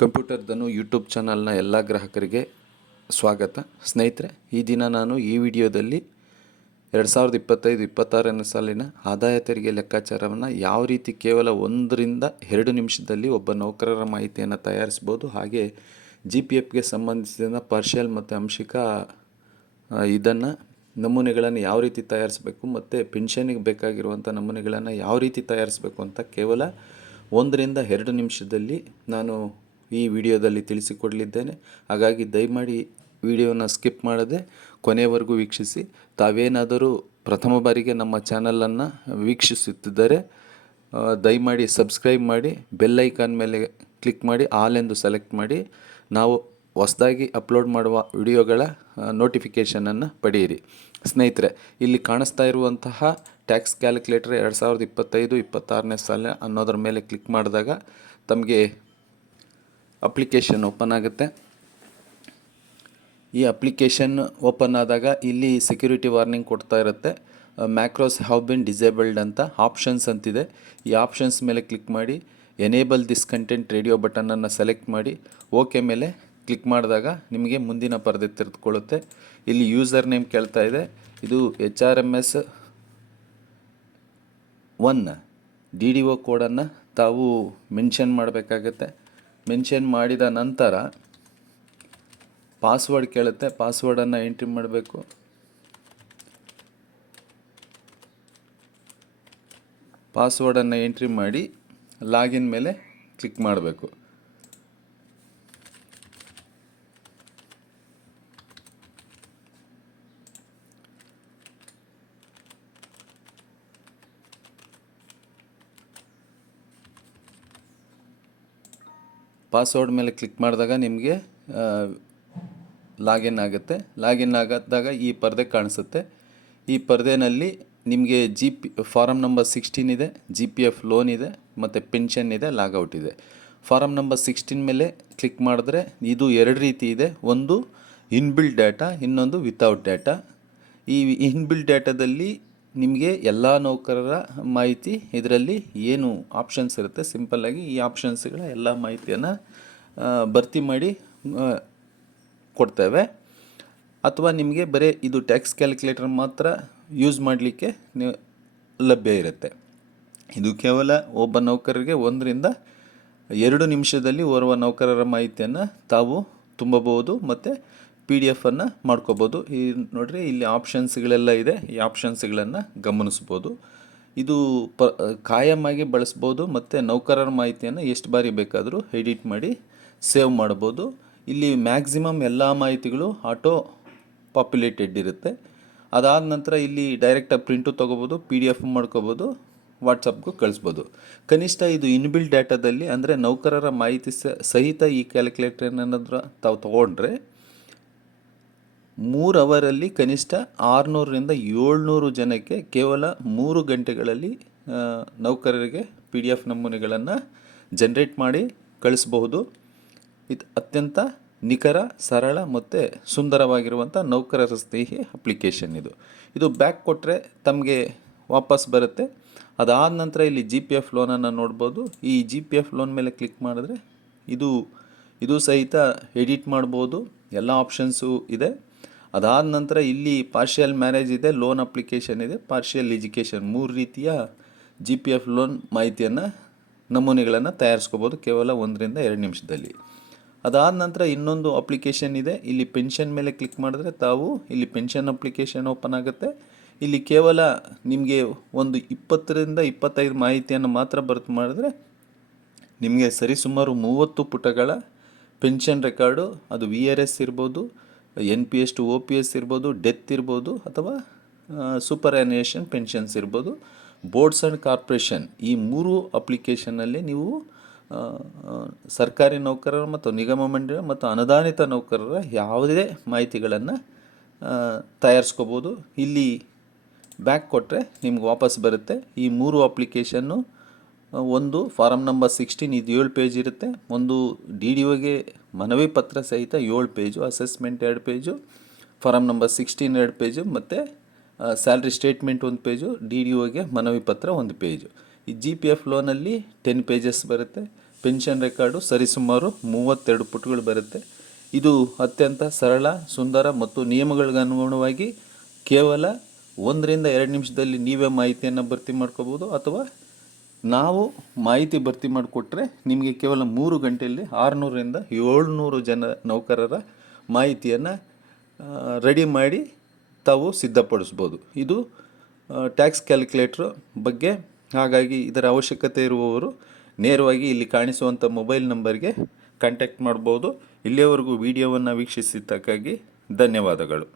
Computer YouTube ಚಾನಲ್ನ ಎಲ್ಲ ಗ್ರಾಹಕರಿಗೆ ಸ್ವಾಗತ. ಸ್ನೇಹಿತರೆ, ಈ ದಿನ ನಾನು ಈ ವಿಡಿಯೋದಲ್ಲಿ ಎರಡು ಸಾವಿರದ ಇಪ್ಪತ್ತೈದು, ಇಪ್ಪತ್ತಾರನೇ ಸಾಲಿನ ಆದಾಯ ತೆರಿಗೆ ಲೆಕ್ಕಾಚಾರವನ್ನು ಯಾವ ರೀತಿ ಕೇವಲ ಒಂದರಿಂದ ಎರಡು ನಿಮಿಷದಲ್ಲಿ ಒಬ್ಬ ನೌಕರರ ಮಾಹಿತಿಯನ್ನು ತಯಾರಿಸ್ಬೋದು, ಹಾಗೆ ಜಿ ಪಿ ಎಫ್ಗೆ ಸಂಬಂಧಿಸಿದ ಪಾರ್ಷಿಯಲ್ ಮತ್ತು ಅಂಶಿಕ ಇದನ್ನು, ನಮೂನೆಗಳನ್ನು ಯಾವ ರೀತಿ ತಯಾರಿಸಬೇಕು ಮತ್ತು ಪೆನ್ಷನಿಗೆ ಬೇಕಾಗಿರುವಂಥ ನಮೂನೆಗಳನ್ನು ಯಾವ ರೀತಿ ತಯಾರಿಸಬೇಕು ಅಂತ ಕೇವಲ ಒಂದರಿಂದ ಎರಡು ನಿಮಿಷದಲ್ಲಿ ನಾನು ಈ ವಿಡಿಯೋದಲ್ಲಿ ತಿಳಿಸಿಕೊಡಲಿದ್ದೇನೆ. ಹಾಗಾಗಿ ದಯಮಾಡಿ ವಿಡಿಯೋನ ಸ್ಕಿಪ್ ಮಾಡದೆ ಕೊನೆಯವರೆಗೂ ವೀಕ್ಷಿಸಿ. ತಾವೇನಾದರೂ ಪ್ರಥಮ ಬಾರಿಗೆ ನಮ್ಮ ಚಾನಲನ್ನು ವೀಕ್ಷಿಸುತ್ತಿದ್ದರೆ ದಯಮಾಡಿ ಸಬ್ಸ್ಕ್ರೈಬ್ ಮಾಡಿ, ಬೆಲ್ ಐಕಾನ್ ಮೇಲೆ ಕ್ಲಿಕ್ ಮಾಡಿ, ಆಲ್ ಎಂದು ಸೆಲೆಕ್ಟ್ ಮಾಡಿ. ನಾವು ಹೊಸದಾಗಿ ಅಪ್ಲೋಡ್ ಮಾಡುವ ವಿಡಿಯೋಗಳ ನೋಟಿಫಿಕೇಷನನ್ನು ಪಡೆಯಿರಿ. ಸ್ನೇಹಿತರೆ, ಇಲ್ಲಿ ಕಾಣಿಸ್ತಾ ಇರುವಂತಹ ಟ್ಯಾಕ್ಸ್ ಕ್ಯಾಲ್ಕುಲೇಟರ್ ಎರಡು ಸಾವಿರದ ಇಪ್ಪತ್ತೈದು, ಇಪ್ಪತ್ತಾರನೇ ಸಾಲ ಅನ್ನೋದ್ರ ಮೇಲೆ ಕ್ಲಿಕ್ ಮಾಡಿದಾಗ ತಮಗೆ ಅಪ್ಲಿಕೇಶನ್ ಓಪನ್ ಆಗುತ್ತೆ. ಈ ಅಪ್ಲಿಕೇಶನ್ ಓಪನ್ ಆದಾಗ ಇಲ್ಲಿ ಸೆಕ್ಯೂರಿಟಿ ವಾರ್ನಿಂಗ್ ಕೊಡ್ತಾ ಇರುತ್ತೆ. ಮ್ಯಾಕ್ರೋಸ್ ಹ್ಯಾವ್ ಬಿನ್ ಡಿಸೇಬಲ್ಡ್ ಅಂತ ಆಪ್ಷನ್ಸ್ ಅಂತಿದೆ. ಈ ಆಪ್ಷನ್ಸ್ ಮೇಲೆ ಕ್ಲಿಕ್ ಮಾಡಿ ಎನೇಬಲ್ ದಿಸ್ ಕಂಟೆಂಟ್ ರೇಡಿಯೋ ಬಟನನ್ನು ಸೆಲೆಕ್ಟ್ ಮಾಡಿ ಓಕೆ ಮೇಲೆ ಕ್ಲಿಕ್ ಮಾಡಿದಾಗ ನಿಮಗೆ ಮುಂದಿನ ಪರದೆ ತೆರೆದುಕೊಳ್ಳುತ್ತೆ. ಇಲ್ಲಿ ಯೂಸರ್ ನೇಮ್ ಕೇಳ್ತಾ ಇದೆ. ಇದು H R M S one D D O ಕೋಡನ್ನು ತಾವು ಮೆನ್ಷನ್ ಮಾಡಬೇಕಾಗತ್ತೆ. ಮೆನ್ಷನ್ ಮಾಡಿದ ನಂತರ ಪಾಸ್ವರ್ಡ್ ಕೇಳುತ್ತೆ ಪಾಸ್ವರ್ಡನ್ನು ಎಂಟ್ರಿ ಮಾಡಬೇಕು. ಪಾಸ್ವರ್ಡನ್ನು ಎಂಟ್ರಿ ಮಾಡಿ ಲಾಗಿನ್ ಮೇಲೆ ಕ್ಲಿಕ್ ಮಾಡಬೇಕು. ಪಾಸ್ವರ್ಡ್ ಮೇಲೆ ಕ್ಲಿಕ್ ಮಾಡಿದಾಗ ನಿಮಗೆ ಲಾಗಿನ್ ಆಗುತ್ತೆ. ಲಾಗಿನ್ ಆಗದಾಗ ಈ ಪರದೆ ಕಾಣಿಸುತ್ತೆ. ಈ ಪರದೆನಲ್ಲಿ ನಿಮಗೆ G P form number sixteen ಇದೆ ಜಿ ಪಿ ಎಫ್ ಲೋನ್ ಇದೆ, ಮತ್ತು ಪೆನ್ಷನ್ ಇದೆ ಲಾಗೌಟ್ ಇದೆ. ಫಾರಮ್ ನಂಬರ್ ಸಿಕ್ಸ್ಟೀನ್ ಮೇಲೆ ಕ್ಲಿಕ್ ಮಾಡಿದ್ರೆ ಇದು ಎರಡು ರೀತಿ ಇದೆ. ಒಂದು ಇನ್ಬಿಲ್ಡ್ ಡೇಟಾ ಇನ್ನೊಂದು ವಿತೌಟ್ ಡೇಟಾ ಈ ಇನ್ಬಿಲ್ಡ್ ಡೇಟಾದಲ್ಲಿ ನಿಮಗೆ ಎಲ್ಲ ನೌಕರರ ಮಾಹಿತಿ ಇದರಲ್ಲಿ ಏನು ಆಪ್ಷನ್ಸ್ ಇರುತ್ತೆ? ಸಿಂಪಲ್ಲಾಗಿ ಈ ಆಪ್ಷನ್ಸ್ಗಳ ಎಲ್ಲ ಮಾಹಿತಿಯನ್ನು ಭರ್ತಿ ಮಾಡಿ ಕೊಡ್ತೇವೆ. ಅಥವಾ ನಿಮಗೆ ಬರೀ ಇದು ಟ್ಯಾಕ್ಸ್ ಕ್ಯಾಲ್ಕುಲೇಟರ್ ಮಾತ್ರ ಯೂಸ್ ಮಾಡಲಿಕ್ಕೆ ಲಭ್ಯ ಇರುತ್ತೆ. ಇದು ಕೇವಲ ಒಬ್ಬ ನೌಕರರಿಗೆ ಒಂದರಿಂದ ಎರಡು ನಿಮಿಷದಲ್ಲಿ ಓರ್ವ ನೌಕರರ ಮಾಹಿತಿಯನ್ನು ತಾವು ತುಂಬಬಹುದು. ಮತ್ತು ಪಿ ಡಿ ಎಫನ್ನು ಮಾಡ್ಕೋಬೋದು. ಈ ನೋಡಿರಿ, ಇಲ್ಲಿ ಆಪ್ಷನ್ಸ್ಗಳೆಲ್ಲ ಇದೆ. ಈ ಆಪ್ಷನ್ಸ್ಗಳನ್ನು ಗಮನಿಸ್ಬೋದು. ಇದು ಪ ಆಗಿ ಬಳಸ್ಬೋದು, ಮತ್ತು ನೌಕರರ ಮಾಹಿತಿಯನ್ನು ಎಷ್ಟು ಬಾರಿ ಬೇಕಾದರೂ ಎಡಿಟ್ ಮಾಡಿ ಸೇವ್ ಮಾಡ್ಬೋದು. ಇಲ್ಲಿ ಮ್ಯಾಕ್ಸಿಮಮ್ ಎಲ್ಲ ಮಾಹಿತಿಗಳು ಆಟೋ ಪಾಪ್ಯುಲೇಟೆಡ್ ಇರುತ್ತೆ. ಅದಾದ ನಂತರ ಇಲ್ಲಿ ಡೈರೆಕ್ಟಾಗಿ ಪ್ರಿಂಟು ತೊಗೋಬೋದು ಪಿ ಡಿ ಎಫ್ ಮಾಡ್ಕೋಬೋದು ವಾಟ್ಸಪ್ಗೂ ಕಳಿಸ್ಬೋದು. ಕನಿಷ್ಠ ಇದು ಇನ್ಬಿಲ್ ಡೇಟಾದಲ್ಲಿ ಅಂದರೆ ನೌಕರರ ಮಾಹಿತಿ ಸಹಿತ ಈ ಕ್ಯಾಲ್ಕುಲೇಟರ್ ಏನಾದರೂ ತಾವು ತೊಗೊಂಡ್ರೆ ಮೂರು ಅವರಲ್ಲಿ ಕನಿಷ್ಠ ಆರುನೂರರಿಂದ ಏಳ್ನೂರು ಜನಕ್ಕೆ ಕೇವಲ ಮೂರು ಗಂಟೆಗಳಲ್ಲಿ ನೌಕರರಿಗೆ ಪಿ ಡಿ ಎಫ್ ನಮೂನೆಗಳನ್ನು ಜನ್ರೇಟ್ ಮಾಡಿ ಕಳಿಸಬಹುದು. ಇದು ಅತ್ಯಂತ ನಿಖರ, ಸರಳ ಮತ್ತು ಸುಂದರವಾಗಿರುವಂಥ ನೌಕರರ ಸ್ನೇಹಿ ಅಪ್ಲಿಕೇಶನ್ ಇದು. ಇದು ಬ್ಯಾಕ್ ಕೊಟ್ಟರೆ ತಮಗೆ ವಾಪಸ್ ಬರುತ್ತೆ. ಅದಾದ ನಂತರ ಇಲ್ಲಿ ಜಿ ಪಿ ಎಫ್ ಲೋನನ್ನು ನೋಡ್ಬೋದು. ಈ ಜಿ ಪಿ ಎಫ್ ಲೋನ್ ಮೇಲೆ ಕ್ಲಿಕ್ ಮಾಡಿದ್ರೆ ಇದು ಇದು ಸಹಿತ ಎಡಿಟ್ ಮಾಡ್ಬೋದು. ಎಲ್ಲ ಆಪ್ಷನ್ಸು ಇದೆ. ಅದಾದ ನಂತರ ಇಲ್ಲಿ ಪಾರ್ಷಿಯಲ್ ಮ್ಯಾರೇಜ್ ಇದೆ ಲೋನ್ ಅಪ್ಲಿಕೇಶನ್ ಇದೆ ಪಾರ್ಷಿಯಲ್ ಎಜುಕೇಷನ್ ಮೂರು ರೀತಿಯ ಜಿ ಪಿ ಎಫ್ ಲೋನ್ ಮಾಹಿತಿಯನ್ನು, ನಮೂನೆಗಳನ್ನು ತಯಾರಿಸ್ಕೋಬೋದು ಕೇವಲ ಒಂದರಿಂದ ಎರಡು ನಿಮಿಷದಲ್ಲಿ. ಅದಾದ ನಂತರ ಇನ್ನೊಂದು ಅಪ್ಲಿಕೇಶನ್ ಇದೆ, ಇಲ್ಲಿ ಪೆನ್ಷನ್ ಮೇಲೆ ಕ್ಲಿಕ್ ಮಾಡಿದ್ರೆ ತಾವು ಇಲ್ಲಿ ಪೆನ್ಷನ್ ಅಪ್ಲಿಕೇಶನ್ ಓಪನ್ ಆಗುತ್ತೆ. ಇಲ್ಲಿ ಕೇವಲ ನಿಮಗೆ ಒಂದು ಇಪ್ಪತ್ತರಿಂದ ಇಪ್ಪತ್ತೈದು ಮಾಹಿತಿಯನ್ನು ಮಾತ್ರ ಬರ್ತು ಮಾಡಿದ್ರೆ ನಿಮಗೆ ಸರಿಸುಮಾರು ಮೂವತ್ತು ಪುಟಗಳ ಪೆನ್ಷನ್ ರೆಕಾರ್ಡು ಅದು ವಿ ಆರ್ ಎಸ್ ಇರ್ಬೋದು N P S to O P S ಇರ್ಬೋದು ಡೆತ್ ಇರ್ಬೋದು ಅಥವಾ ಸೂಪರ್ ಆ್ಯನಿಯೇಷನ್ ಪೆನ್ಷನ್ಸ್ ಇರ್ಬೋದು ಬೋರ್ಡ್ಸ್ ಆ್ಯಂಡ್ ಕಾರ್ಪೊರೇಷನ್ ಈ ಮೂರು ಅಪ್ಲಿಕೇಶನಲ್ಲಿ ನೀವು ಸರ್ಕಾರಿ ನೌಕರರ ಮತ್ತು ನಿಗಮ ಮಂಡಳಿ ಮತ್ತು ಅನುದಾನಿತ ನೌಕರರ ಯಾವುದೇ ಮಾಹಿತಿಗಳನ್ನು ತಯಾರಿಸ್ಕೋಬೋದು. ಇಲ್ಲಿ ಬ್ಯಾಕ್ ಕೊಟ್ಟರೆ ನಿಮ್ಗೆ ವಾಪಸ್ ಬರುತ್ತೆ. ಈ ಮೂರು ಅಪ್ಲಿಕೇಶನ್ನು ಒಂದು ಫಾರಮ್ ನಂಬರ್ ಸಿಕ್ಸ್ಟೀನ್, ಇದು ಏಳು ಪೇಜ್ ಇರುತ್ತೆ. ಒಂದು, ಡಿ ಡಿ ಒಗೆ ಮನವಿ ಪತ್ರ ಸಹಿತ ಏಳು ಪೇಜು, ಅಸೆಸ್ಮೆಂಟ್ ಎರಡು ಪೇಜು ಫಾರಮ್ ನಂಬರ್ ಸಿಕ್ಸ್ಟೀನ್ ಎರಡು ಪೇಜು, ಮತ್ತು ಸ್ಯಾಲ್ರಿ ಸ್ಟೇಟ್ಮೆಂಟ್ ಒಂದು ಪೇಜು, ಡಿ ಡಿ ಒಗೆ ಮನವಿ ಪತ್ರ ಒಂದು ಪೇಜು. ಈ ಜಿ ಪಿ ಎಫ್ ಲೋನಲ್ಲಿ ಟೆನ್ ಪೇಜಸ್ ಬರುತ್ತೆ. ಪೆನ್ಷನ್ ರೆಕಾರ್ಡು ಸರಿಸುಮಾರು ಮೂವತ್ತೆರಡು ಪುಟಗಳು ಬರುತ್ತೆ. ಇದು ಅತ್ಯಂತ ಸರಳ, ಸುಂದರ ಮತ್ತು ನಿಯಮಗಳಿಗೆ ಅನುಗುಣವಾಗಿ ಕೇವಲ ಒಂದರಿಂದ ಎರಡು ನಿಮಿಷದಲ್ಲಿ ನೀವೇ ಮಾಹಿತಿಯನ್ನು ಭರ್ತಿ ಮಾಡ್ಕೋಬೋದು ಅಥವಾ ನಾವು ಮಾಹಿತಿ ಭರ್ತಿ ಮಾಡಿಕೊಟ್ರೆ ನಿಮಗೆ ಕೇವಲ ಮೂರು ಗಂಟೆಯಲ್ಲಿ ಆರುನೂರರಿಂದ ಏಳ್ನೂರು ಜನ ನೌಕರರ ಮಾಹಿತಿಯನ್ನು ರೆಡಿ ಮಾಡಿ ತಾವು ಸಿದ್ಧಪಡಿಸ್ಬೋದು. ಇದು ಟ್ಯಾಕ್ಸ್ ಕ್ಯಾಲ್ಕುಲೇಟ್ರ್ ಬಗ್ಗೆ ಹಾಗಾಗಿ ಇದರ ಅವಶ್ಯಕತೆ ಇರುವವರು ನೇರವಾಗಿ ಇಲ್ಲಿ ಕಾಣಿಸುವಂಥ ಮೊಬೈಲ್ ನಂಬರ್ಗೆ ಕಾಂಟ್ಯಾಕ್ಟ್ ಮಾಡ್ಬೋದು. ಇಲ್ಲಿಯವರೆಗೂ ವಿಡಿಯೋವನ್ನು ವೀಕ್ಷಿಸಿದ್ದಕ್ಕಾಗಿ ಧನ್ಯವಾದಗಳು.